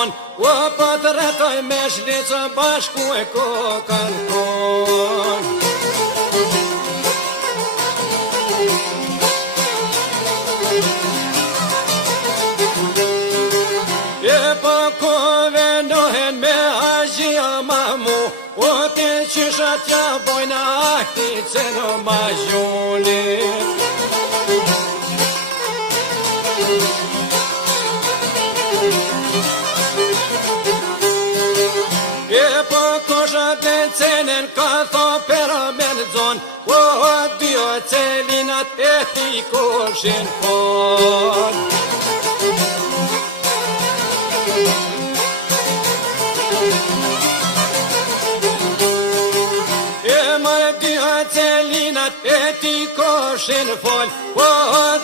ton, o po të rretoj me shlicë bashku e kokën ton. O të qysha tja bojna akti që në mazhjonit. E po kosha të cenen ka tho pera me në zonë, o dio celinat e ti koshin fon. E ti koshin fol, o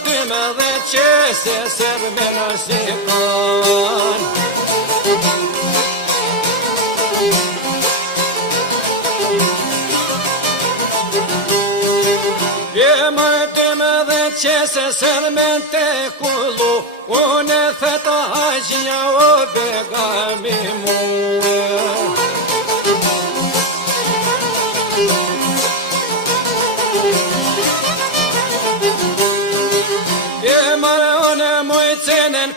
dyme dhe qese sërë me në shikon. E më dyme dhe qese sërë me në te kullu, unë e theta haqja o begami muë.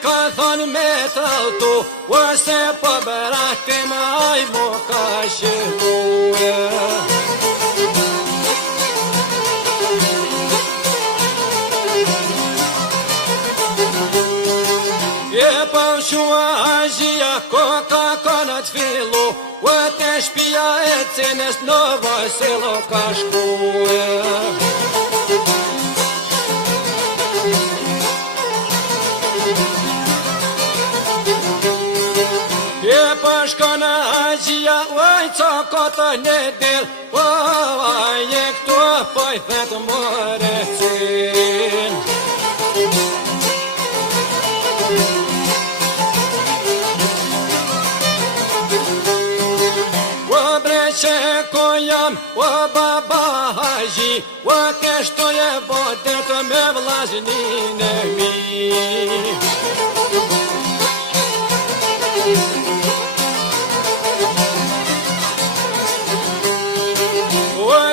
Ka thonë me trautu, o se po bërate më ajmo ka shikue. E po shua azhia koka konat fillu, o te shpia e cenes në vajselo ka shkue. Shkona azhia, oj, co kota në del, oj, e këto poj thetë more cin. O breqe ko jam, o baba haji, o kështu e bodet me vlaznin e mi.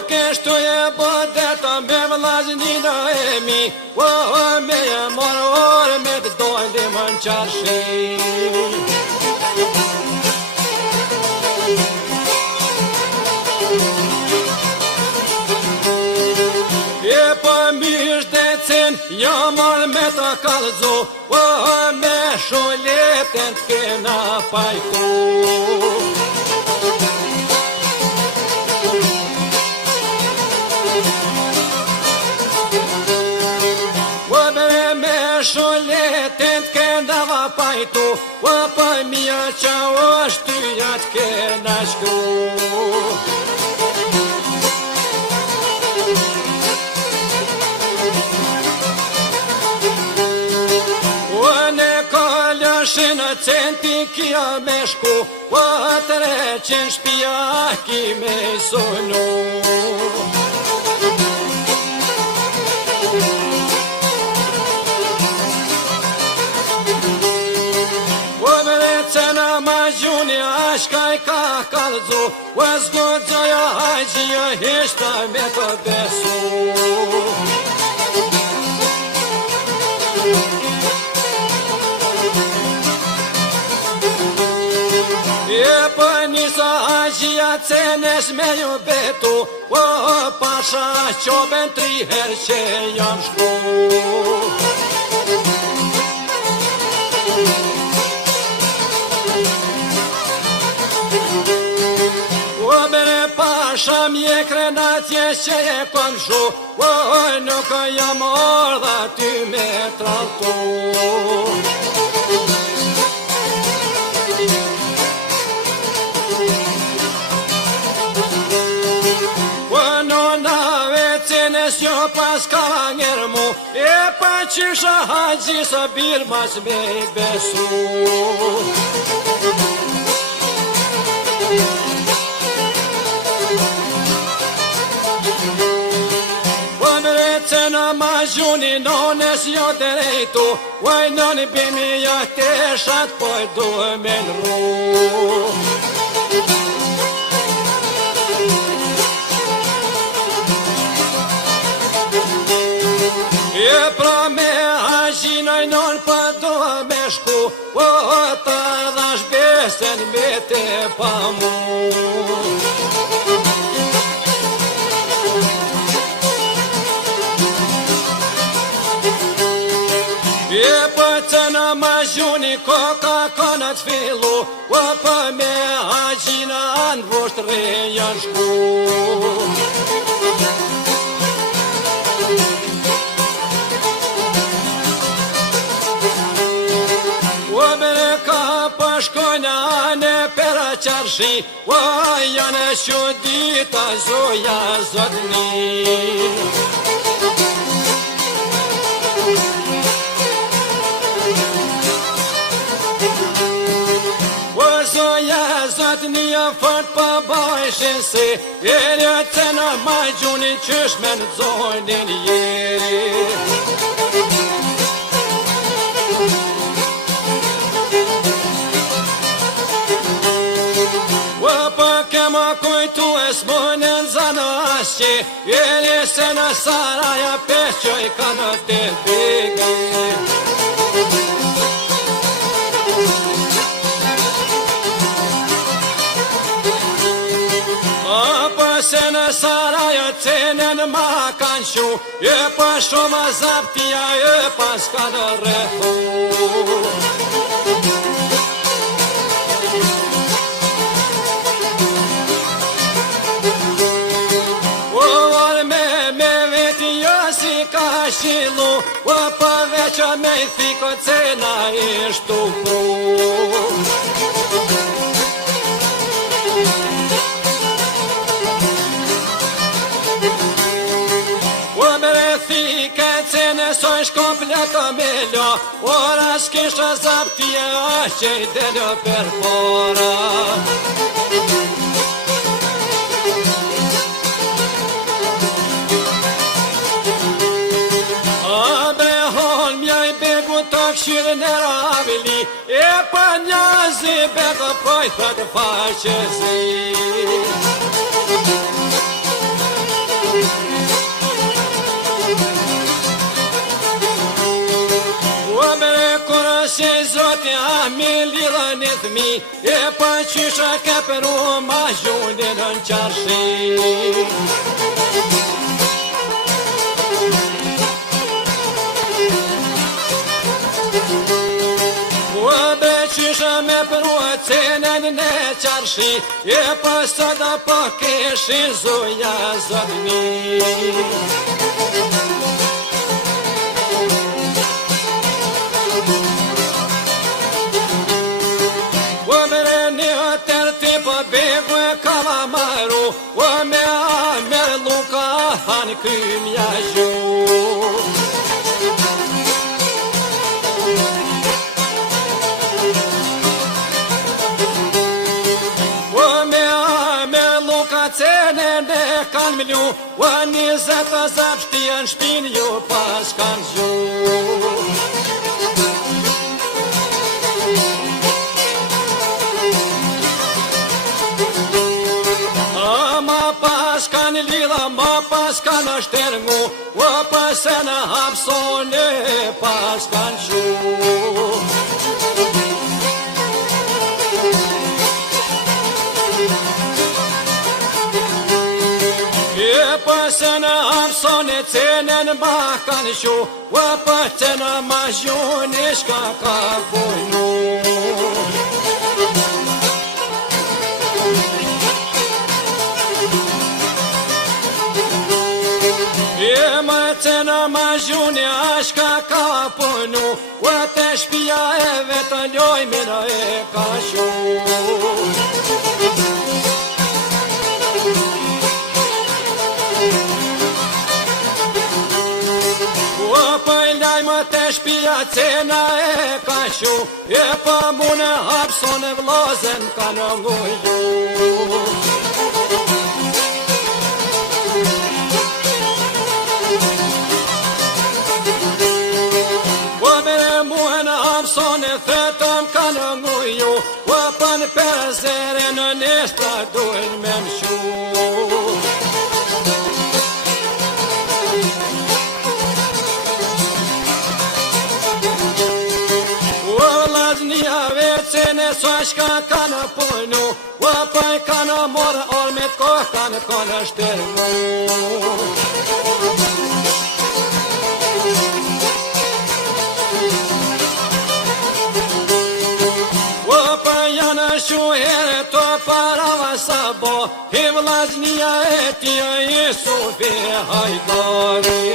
Kështu e bodeta me vlaznina e mi, o me e moror me të dojnë më në qarshi. E po mish decen, jo mor me të kalzu, o me shuletën të kena pajtu. Shuletën të kena vapajtu, o për mija qa o shtyja të kena shku. O në kalëshin centi kia me shku, o të reqen shpia ki me sunu. Gjuni ashkaj ka kalzu, o zgodzoja haqia hishta me të besu. E për njësa haqia cenesh me ju betu, o pasha qoben 3 herë që jam shku. Pasha mje krenatje që e kom shu, o nuk jam ardha ty me trautu. O nona vecenes jo pas ka njermu, e pa qisha haqi së birmas me I besu. gjuni nones jo drejtu, uaj nën bimi ja teshat, po e duhe me nru. E pra me haqinoj non për duhe me shku, o të dhash besen me te pa mu. E për që në më gjuni koka konët fillu, o për me haqina në vështre janë shku. Shkojnë anë për qarshi, o janë që dita zoja zotni. O zoja zotni a fort për bajshin si, e një të në ma gjuni qysh me në zonin jeri. Kujtu e s'monën zanë asqi, jeni se në saraja peqoj ka në të bigi. Apo se në saraja cenen ma kanë shu, e pa shumë zaptia e pas ka në rehu. Shilu, o për veqa me i thiko cena ishtu pru. O mere thike cene so ish kompleto me lo, ora s'kisha zaptije ashe i deljo per fora. Këshirën e ravili, e pa njazi beka poj për faqezi. O mere kërë se zoti a me lirën e thmi, e pa qysha ke për u ma gjunin në qarshi. Qysha me përua cenen në qarshi, e pasë da po keshi zoja zotni. O mere një tërti po begu e kalamaru, o me amer luka hanë kymja gju. Kanë milju, o 20 zapshti në shpin ju pas kanë gju. Ma pas kanë lila, ma pas kanë shtermu, o pas e në hapsone pas kanë gju. Pasë në hapson e cenen ma kanë shu, o pa cena ma gjuni shka ka pojnu. E ma cena ma gjuni ashka ka pojnu, o te shpia e vetë ljojmina e ka shu. Shpia cena e ka shu, e pa mune hapson e vlazen ka në nguju. tretëm kanë nguju, o pan për zere në neshtra duhen me mshu. O vllaznia vecene sa shka kanë punu, o paj kanë morë ormet kohë kanë shtermu. Shuhere to parava sabo, i vllaznia e tia Jusufi Hajdari.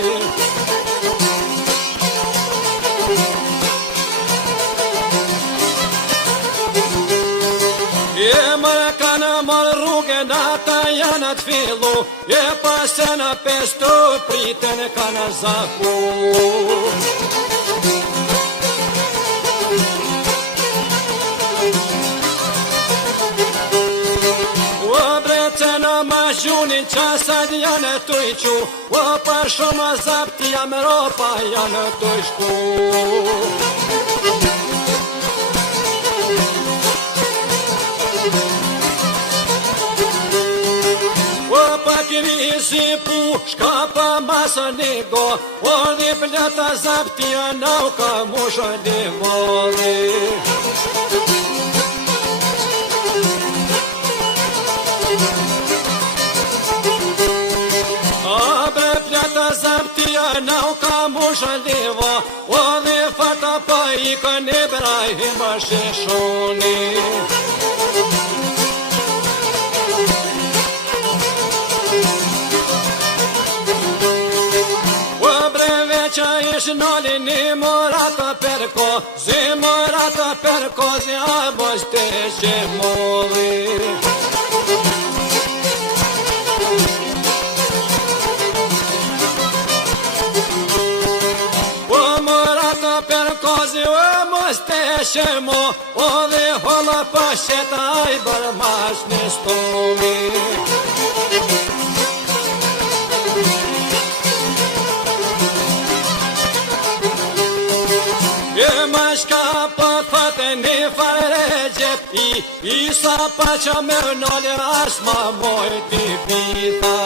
E mërë kanë marë rrugën ata janë të fillu, e pas e në pestu pritën kanë zaku. Ma gjunin qasat janë të i qu, o pa shumë zapti jam ropa janë të i shku. O pa këvi si pu, shka pa masë nego, o dhe plata zapti janë au ka mushë dhe mori. Nau ka mushë leva, o dhe fata pa i kanë Ibrahim sheshoni. O breve qa ish noli një morata perko, zi morata perko zi abos të shemoli. Shemo, o dhe holla pa sheta i bërmash në stomi. E ma shka pa thate një fare gjepi, i sa pa qa me nëllë as ma mojti pita.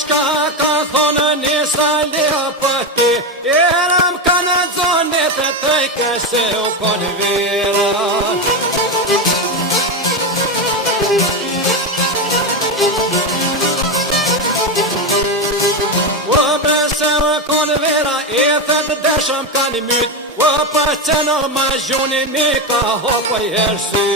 Shka ka thonë njësa lea pëti, eram ka në zonet e tëjke se u konë vera. O brese u konë vera, e thët dëshëm ka një mytë, o pa qënë ma gjuni mi ka hopë i hersi.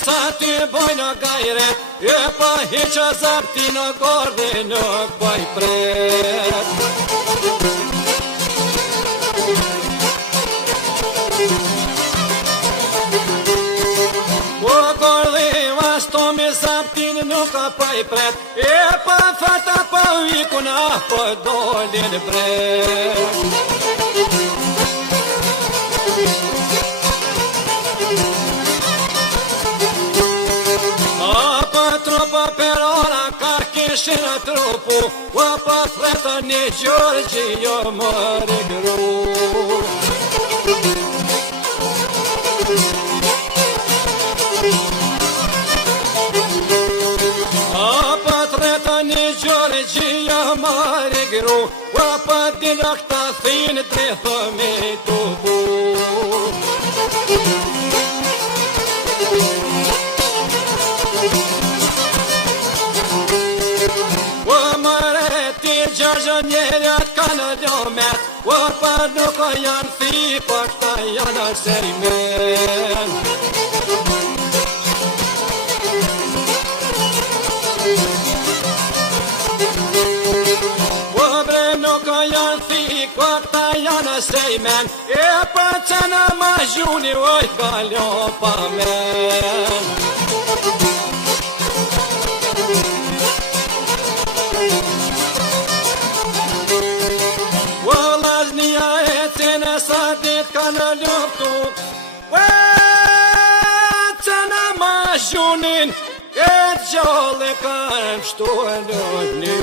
Sa ty bojnë gajre, e pa hiqa zapti në gordë në baj pret. O gordë vastomi zaptin nuk ka paj pret, e pa fata pa vikun apo dolin bret. Tropa per ora ka kishin a trupu, o pa freta një gjorgji jo më regru. A pa treta një gjorgji jo më regru, o pa dilak ta thinë drethëmi të bu. Njerët kanë domet, o pa nuk janë thi, pa këta janë sejmen. O bre nuk janë thi, pa këta janë sejmen, e pa qëna ma gjuni, oj ka lopa men. luftu që në ma shunin e gjallë kanë shtu e lëpni